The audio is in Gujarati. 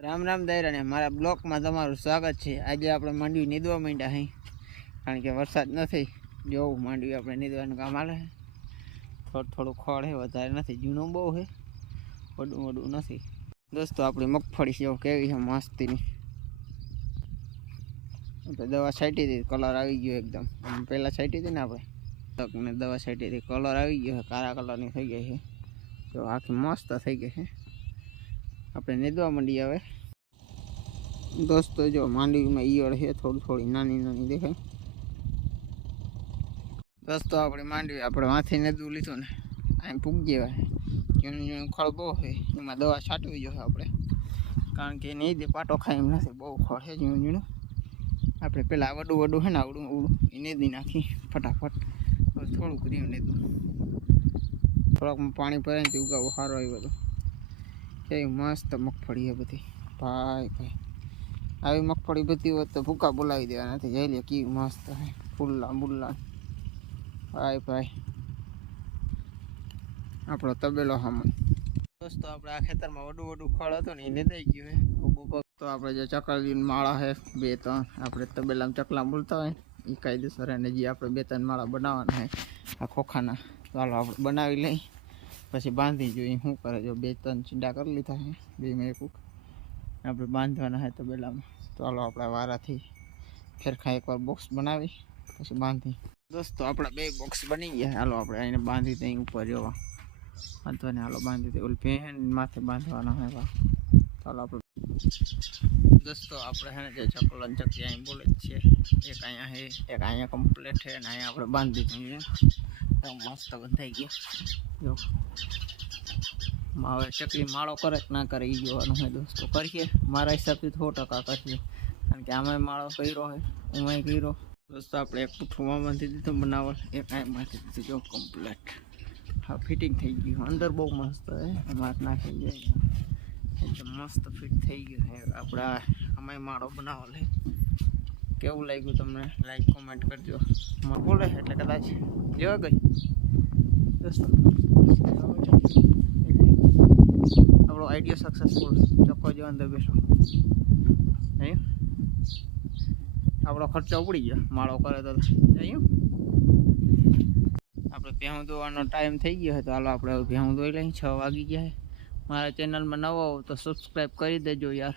રામ રામ દાયરાને મારા બ્લોકમાં તમારું સ્વાગત છે. આજે આપણે માંડવી નીંદવા માંડ્યા અહીં કારણ કે વરસાદ નથી. જોવું માંડવી આપણે નીંદવાનું કામ હાલે થોડું થોડું ખોળ છે વધારે નથી. જૂનું બહુ છે વડું વડું નથી. દોસ્તો, આપણી મગફળી છે કેવી છે, મસ્તીની. તો દવા છાંટી હતી કલર આવી ગયો એકદમ. પહેલાં છાંટી હતી ને આપણે. તકને દવા છાંટી હતી કલર આવી ગયો છે કાળા કલરની થઈ ગઈ છે તો આખી મસ્ત થઈ ગઈ છે આપણે નેદવા માંડીએ હવે. દોસ્તો, જો માંડવીમાં ઈયળ છે, થોડી થોડી નાની નાની દેખાય. દોસ્તો, આપણે માંડવી આપણે માથે નેદવું લીધું ને અહીં પૂગ જેવા ખળ બહુ છે, એમાં દવા છાંટવી જોઈએ આપણે. કારણ કે નહીં દે પાટો ખાય એમ નથી, બહુ ખળ છે જૂનું જૂનું આપણે પેલા વડું વડું છે ને, આવડું આવડું, એ નીંદી નાખી ફટાફટ. થોડુંક રીમ લીધું થોડાક પાણી ભરાય ને ઉગાવો સારો આવ્યો હતો કેવી મસ્ત મગફળી છે બધી. ભાઈ ભાઈ. આવી મગફળી બધી હોત તો ભૂકા બોલાવી દેવાના નથી જઈ લે કેવી મસ્ત છે ફૂલ્લા બુલ્લા ભાઈ ભાઈ. આપણો તબેલો હમ. દોસ્તો, આપણે આ ખેતરમાં વડું વડું ફળ હતું ને એ નીદાઈ ગયું છે ઉભું તો આપણે જે ચકલી માળા છે બે ત્રણ, આપણે તબેલામાં ચકલા બોલતા હોય એ કાયદેસર અને જે આપણે બે ત્રણ માળા બનાવવાના છે આ ખોખાના. તો હાલો આપણે બનાવી લઈ. પછી બાંધી જોઈએ શું કરે? જો બે ત્રણ ચીંડા કરી લીધા છે બે મેં એક આપણે બાંધવાના હોય તબેલામાં ચાલો આપણા વારાથી ફેરખા એકવાર બોક્સ બનાવી, પછી બાંધી. દોસ્તો, આપણા બે બોક્સ બની ગયા. હાલો, આપણે એને બાંધી દઈએ ઉપર, જોવા. વાંધો ને હાલો, બાંધી દઈએ. ઓલી પેન માથે બાંધવાના હોય એવા ચાલો આપણે દોસ્તો, આપણે હે જે ચકલન ચકી અહીં બોલે જ છીએ એક અહીંયા છે એક અહીંયા કમ્પ્લીટ છે અને અહીંયા આપણે બાંધી દઈએ. મસ્ત બંધાઈ ગયો. જો. હવે ચકલી માળો કરે ના કરે એ જોવાનું હોય દોસ્તો. કરીએ, મારા હિસાબથી સો ટકા કરીએ. કારણ કે આમાં માળો કર્યો હોય એમાંય કર્યો. દોસ્તો, આપણે એક પુઠ્ઠુંમાં બાંધી દીધું બનાવલ એક બાંધી દીધું, જો કમ્પ્લીટ હા ફિટિંગ થઈ ગયું. અંદર બહુ મસ્ત હે, અમારે નાખી જાય એકદમ મસ્ત ફિટ થઈ ગયું હે. આપણા આમાંય માળો બનાવેલ લે. કેવું લાગ્યું તમને? લાઈક કોમેન્ટ કરજો. બોલે, એટલે કદાચ. જો ગઈ દોસ્તો આપણો આઈડિયા સક્સેસફુલ ચોખ્ખો જો અંદર બેસો. નહીં આપણો ખર્ચો ઉપડી ગયો. માળો કરે તો જઈએ આપણે ભેહું દોવાનો ટાઈમ થઈ ગયો તો હાલો આપણે ભેહું દોઈ લઈએ. છ વાગી ગયા મારા ચેનલમાં નવો હો તો સબસ્ક્રાઈબ કરી દેજો યાર.